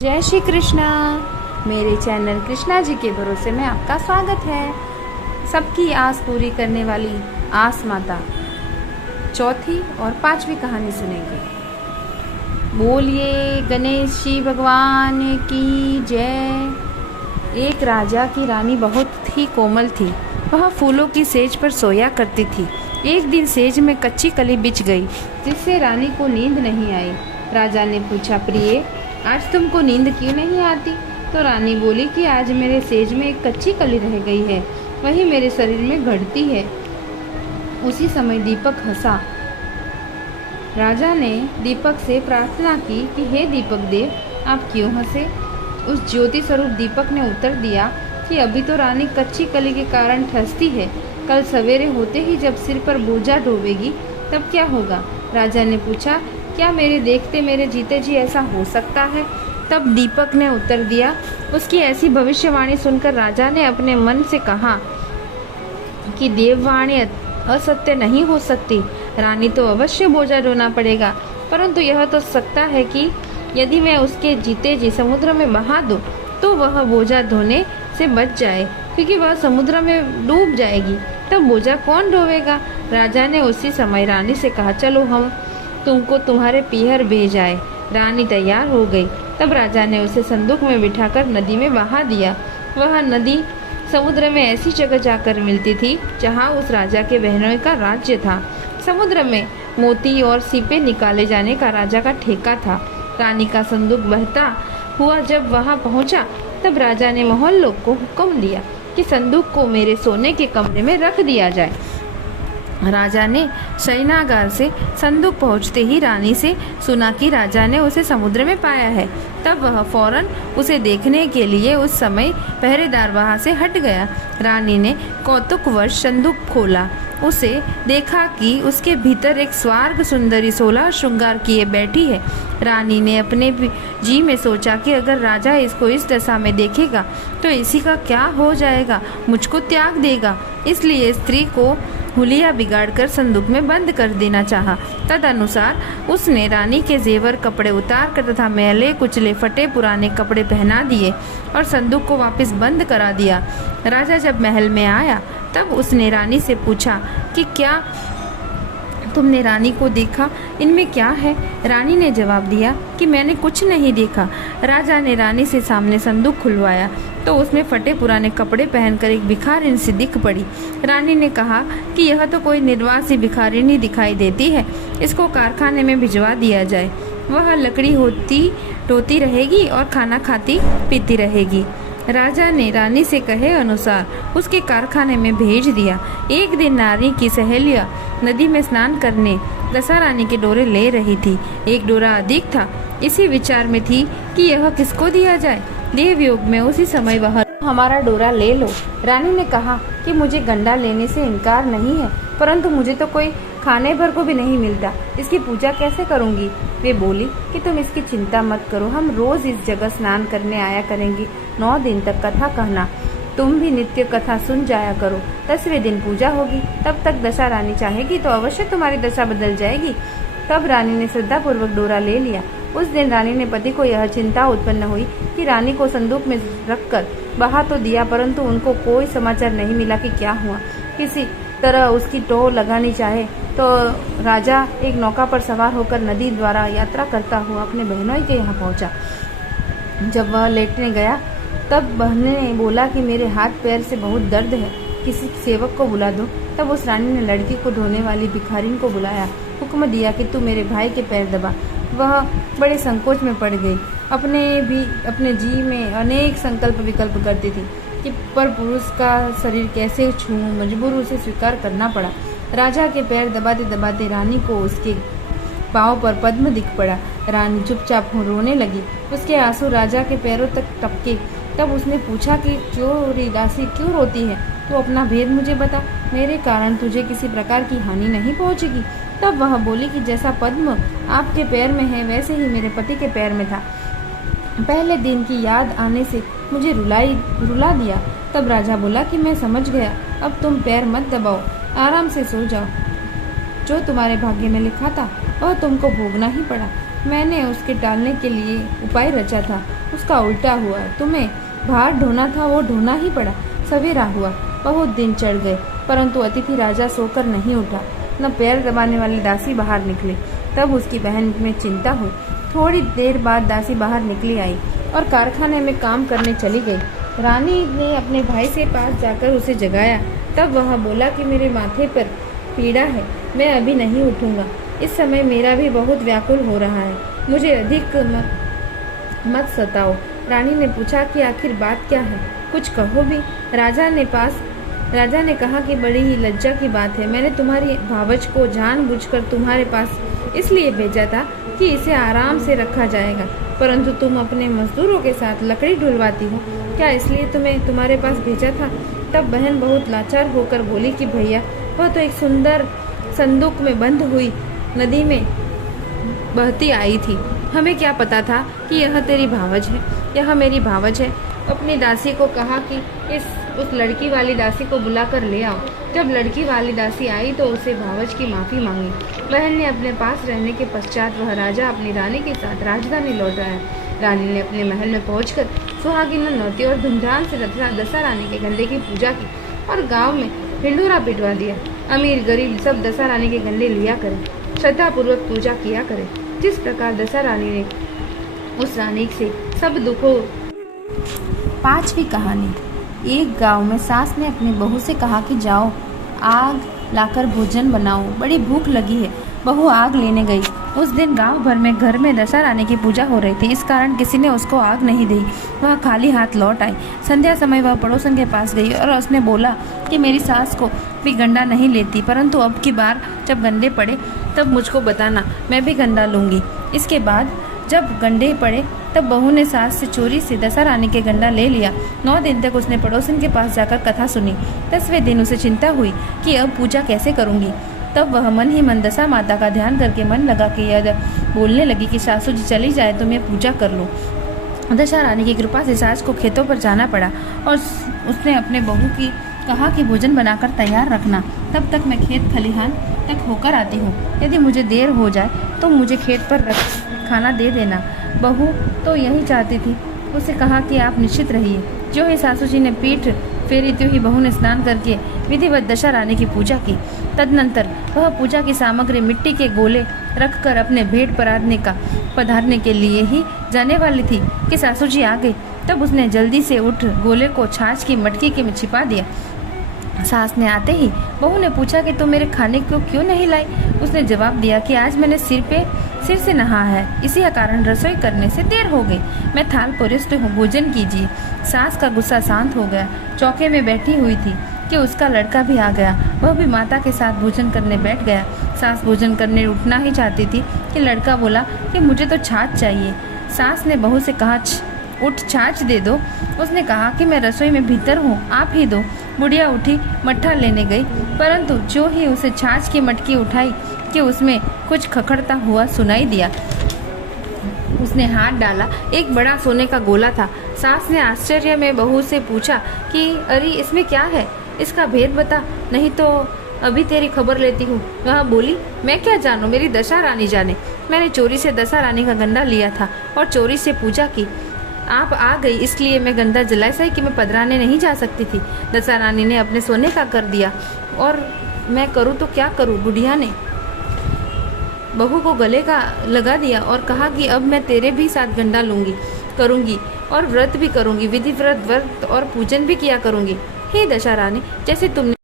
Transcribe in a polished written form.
जय श्री कृष्णा। मेरे चैनल कृष्णा जी के भरोसे में आपका स्वागत है। सबकी आस पूरी करने वाली आस माता चौथी और पांचवी कहानी सुनेंगे। बोलिए गणेश जी भगवान की जय। एक राजा की रानी बहुत ही कोमल थी। वह फूलों की सेज पर सोया करती थी। एक दिन सेज में कच्ची कली बिछ गई, जिससे रानी को नींद नहीं आई। राजा ने पूछा, प्रिय, आज तुमको नींद क्यों नहीं आती? तो रानी बोली कि आज मेरे सेज में एक कच्ची कली रह गई है, वही मेरे शरीर में घड़ती है। उसी समय दीपक हंसा। राजा ने दीपक से प्रार्थना की कि हे दीपक देव, आप क्यों हंसे? उस ज्योति स्वरूप दीपक ने उत्तर दिया कि अभी तो रानी कच्ची कली के कारण ठसती है, कल सवेरे होते ही जब सिर पर बोझा ढोवेगी तब क्या होगा? राजा ने पूछा, क्या मेरे देखते मेरे जीते जी ऐसा हो सकता है? तब दीपक ने उत्तर दिया। उसकी ऐसी भविष्यवाणी सुनकर राजा ने अपने मन से कहा कि देववाणी असत्य नहीं हो सकती। रानी तो अवश्य बोझा ढोना पड़ेगा, परंतु यह तो सकता है कि यदि मैं उसके जीते जी समुद्र में बहा दूं तो वह बोझा ढोने से बच जाए, क्योंकि वह समुद्र में डूब जाएगी। तब बोझा कौन ढोवेगा? राजा ने उसी समय रानी से कहा, चलो हम तुमको तुम्हारे पीहर भेज आए। रानी तैयार हो गई। तब राजा ने उसे संदूक में बिठाकर नदी में बहा दिया। वह नदी समुद्र में ऐसी जगह जाकर मिलती थी जहाँ उस राजा के बहनोई का राज्य था। समुद्र में मोती और सीपे निकाले जाने का राजा का ठेका था। रानी का संदूक बहता हुआ जब वहाँ पहुँचा तब राजा ने मोहल्लों को हुक्म दिया कि संदूक को मेरे सोने के कमरे में रख दिया जाए। राजा ने शयनागार से संदूक पहुंचते ही रानी से सुना कि राजा ने उसे समुद्र में पाया है। तब वह फौरन उसे देखने के लिए उस समय पहरेदार वहां से हट गया। रानी ने कौतुकवश संदूक खोला। उसे देखा कि उसके भीतर एक स्वर्ग सुंदरी 16 श्रृंगार किए बैठी है। रानी ने अपने जी में सोचा कि अगर राजा इसको इस दशा में देखेगा तो इसी का क्या हो जाएगा, मुझको त्याग देगा। इसलिए स्त्री को हुलिया बिगाड़कर संदूक में बंद कर देना चाहा। तदनुसार उसने रानी के जेवर कपड़े उतार कर तथा मैले कुचले फटे पुराने कपड़े पहना दिए और संदूक को वापस बंद करा दिया। राजा जब महल में आया तब उसने रानी से पूछा कि क्या तुमने रानी को देखा? इनमें क्या है? रानी ने जवाब दिया कि मैंने कुछ नहीं देखा। राजा ने रानी से सामने संदूक खुलवाया तो उसमें फटे पुराने कपड़े पहनकर एक भिखारिन सी दिख पड़ी। रानी ने कहा कि यह तो कोई निर्वासी भिखारिनी दिखाई देती है, इसको कारखाने में भिजवा दिया जाए। वह लकड़ी होती ढोती रहेगी और खाना खाती पीती रहेगी। राजा ने रानी से कहे अनुसार उसके कारखाने में भेज दिया। एक दिन नारी की सहेलियां नदी में स्नान करने दशा रानी के डोरे ले रही थी। एक डोरा अधिक था। इसी विचार में थी कि यह किसको दिया जाए। देवयोग में उसी समय वह हमारा डोरा ले लो। रानी ने कहा कि मुझे गंडा लेने से इनकार नहीं है, परंतु मुझे तो कोई खाने भर को भी नहीं मिलता, इसकी पूजा कैसे करूंगी? वे बोली कि तुम इसकी चिंता मत करो, हम रोज इस जगह स्नान करने आया करेंगे। 9 दिन तक कथा कहना, तुम भी नित्य कथा सुन जाया करो। 10वें दिन पूजा होगी, तब तक दशा रानी चाहेगी तो अवश्य तुम्हारी दशा बदल जाएगी। तब रानी ने श्रद्धा पूर्वक डोरा ले लिया। उस दिन रानी ने पति को यह चिंता उत्पन्न हुई कि रानी को संदूक में रखकर बहा तो दिया, परंतु उनको कोई समाचार नहीं मिला कि क्या हुआ। किसी तरह उसकी टोह लगानी चाहे तो राजा एक नौका पर सवार होकर नदी द्वारा यात्रा करता हुआ अपने बहनोई के यहाँ पहुंचा। जब वह लेटने गया तब बहन ने बोला कि मेरे हाथ पैर से बहुत दर्द है, किसी सेवक को बुला दो। तब उस रानी ने लड़की को ढोने वाली भिखारिन को बुलाया। हुक्म दिया कि तू मेरे भाई के पैर दबा। वह बड़े संकोच में पड़ गई। अपने जी में अनेक संकल्प विकल्प करती थी कि पर पुरुष का शरीर कैसे छूऊं, मजबूर उसे स्वीकार करना पड़ा। राजा के पैर दबाते दबाते रानी को उसके पाँव पर पद्म दिख पड़ा। रानी चुपचाप रोने लगी। उसके आंसू राजा के पैरों तक टपके। तब उसने पूछा कि क्यों दासी क्यों रोती है? तू अपना भेद मुझे बता, मेरे कारण तुझे किसी प्रकार की हानि नहीं पहुंचेगी। तब वह बोली कि जैसा पद्म आपके पैर में है वैसे ही मेरे पति के पैर में था। पहले दिन की याद आने से मुझे रुला दिया। तब राजा बोला कि मैं समझ गया, अब तुम पैर मत दबाओ, आराम से सो जाओ। जो तुम्हारे भाग्य में लिखा था वह तुमको भोगना ही पड़ा। मैंने उसके टालने के लिए उपाय रचा था, उसका उल्टा हुआ। तुम्हें बाहर ढोना था, वो ढोना ही पड़ा। सवेरा हुआ, बहुत दिन चढ़ गए, परंतु अतिथि राजा सोकर नहीं उठा। न पैर दबाने वाली दासी बाहर निकली। तब उसकी बहन में चिंता हुई। थोड़ी देर बाद दासी बाहर निकली आई और कारखाने में काम करने चली गई। रानी ने अपने भाई से पास जाकर उसे जगाया। तब वह बोला कि मेरे माथे पर पीड़ा है, मैं अभी नहीं उठूंगा। इस समय मेरा भी बहुत व्याकुल हो रहा है, मुझे अधिक मत सताओ। रानी ने पूछा कि आखिर बात क्या है, कुछ कहो भी। राजा ने कहा कि बड़ी ही लज्जा की बात है। मैंने तुम्हारी भावज को जानबूझकर तुम्हारे पास इसलिए भेजा था कि इसे आराम से रखा जाएगा, परंतु तुम अपने मजदूरों के साथ लकड़ी ढुलवाती हो। क्या इसलिए तुम्हें तुम्हारे पास भेजा था? तब बहन बहुत लाचार होकर बोली कि भैया, वह तो एक सुंदर संदूक में बंद हुई नदी में बहती आई थी। हमें क्या पता था कि यह तेरी भावज है, यह मेरी भावज है। अपनी दासी को कहा कि उस लड़की वाली दासी को बुलाकर ले आओ। जब लड़की वाली दासी आई तो उसे भावज की माफ़ी मांगी। बहन ने अपने पास रहने के पश्चात वह राजा अपनी रानी के साथ राजधानी लौट आया। रानी ने अपने महल में पहुंचकर सुहागिन नौती और धूमधाम से दशा रानी के गंडे की पूजा की और गांव में हिंडोरा पिटवा दिया। अमीर गरीब सब दशा रानी के गंडे लिया करें, श्रद्धापूर्वक पूजा किया करें। जिस प्रकार दशा रानी ने उस रानी से सब दुखों। 5वीं कहानी। एक गांव में सास ने अपनी बहू से कहा कि जाओ आग लाकर भोजन बनाओ, बड़ी भूख लगी है। बहू आग लेने गई। उस दिन गांव भर में घर में दशा रानी की पूजा हो रही थी, इस कारण किसी ने उसको आग नहीं दी। वह खाली हाथ लौट आई। संध्या समय वह पड़ोसन के पास गई और उसने बोला कि मेरी सास को भी गंडा नहीं लेती, परंतु अब की बार जब गंडे पड़े तब मुझको बताना, मैं भी गंडा लूँगी। इसके बाद जब गंडे पड़े तब बहू ने सास से चोरी से दशा रानी के गंडा ले लिया। 9 दिन तक उसने पड़ोसन के पास जाकर कथा सुनी। 10वें दिन उसे चिंता हुई कि अब पूजा कैसे करूँगी। तब वह मन ही मन दशा माता का ध्यान करके मन लगा कि यह बोलने लगी कि सासू जी चली जाए तो मैं पूजा कर लूँ। दशा रानी की कृपा से सास को खेतों पर जाना पड़ा और उसने अपने बहू की कहा कि भोजन बनाकर तैयार रखना, तब तक मैं खेत खलिहान तक होकर आती हूँ। यदि मुझे देर हो जाए तो मुझे खेत पर खाना दे देना। बहू तो यही चाहती थी। उसे कहा कि आप निश्चित रहिए। जो ही सासू जी ने पीठ फेरी त्यों ही बहू ने स्नान करके विधिवत दशा रानी की पूजा की। तदनंतर वह पूजा की सामग्री मिट्टी के गोले रखकर अपने भेंट पधारने के लिए ही जाने वाली थी कि सासू जी आ गई। तब उसने जल्दी से उठ गोले को छाछ की मटकी के में छिपा दिया। सास ने आते ही बहू ने पूछा कि तुम मेरे खाने को क्यों नहीं लाई? उसने जवाब दिया कि आज मैंने सिर से नहा है, इसी कारण रसोई करने से देर हो गई। मैं थाल परोसती हूँ, भोजन कीजिए। सास का गुस्सा शांत हो गया। चौके में बैठी हुई थी कि उसका लड़का भी आ गया। वह भी माता के साथ भोजन करने बैठ गया। सास भोजन करने उठना ही चाहती थी कि लड़का बोला कि मुझे तो छाछ चाहिए। सास ने बहू से कहा उठ छाछ दे दो। उसने कहा कि मैं रसोई में भीतर हूँ, आप ही दो। बुढ़िया उठी मट्ठा लेने गई, परंतु जो ही उसे छाछ की मटकी उठाई कि उसमें कुछ खखड़ता हुआ सुनाई दिया। उसने हाथ डाला, एक बड़ा सोने का गोला था। सास ने आश्चर्य में बहू से पूछा कि अरे इसमें क्या है, इसका भेद बता, नहीं तो अभी तेरी खबर लेती हूँ। वह बोली, मैं क्या जानूँ, मेरी दशा रानी जाने। मैंने चोरी से दशा रानी का गंडा लिया था और चोरी से पूजा की। आप आ गई इसलिए मैं गंदा जलाई सही कि मैं पधराने नहीं जा सकती थी। दशा रानी ने अपने सोने का कर दिया और मैं करूँ तो क्या करूँ। बुढ़िया ने बहू को गले का लगा दिया और कहा कि अब मैं तेरे भी साथ गंडा करूँगी और व्रत भी करूँगी, विधि व्रत और पूजन भी किया करूँगी। हे दशा रानी, जैसे तुमने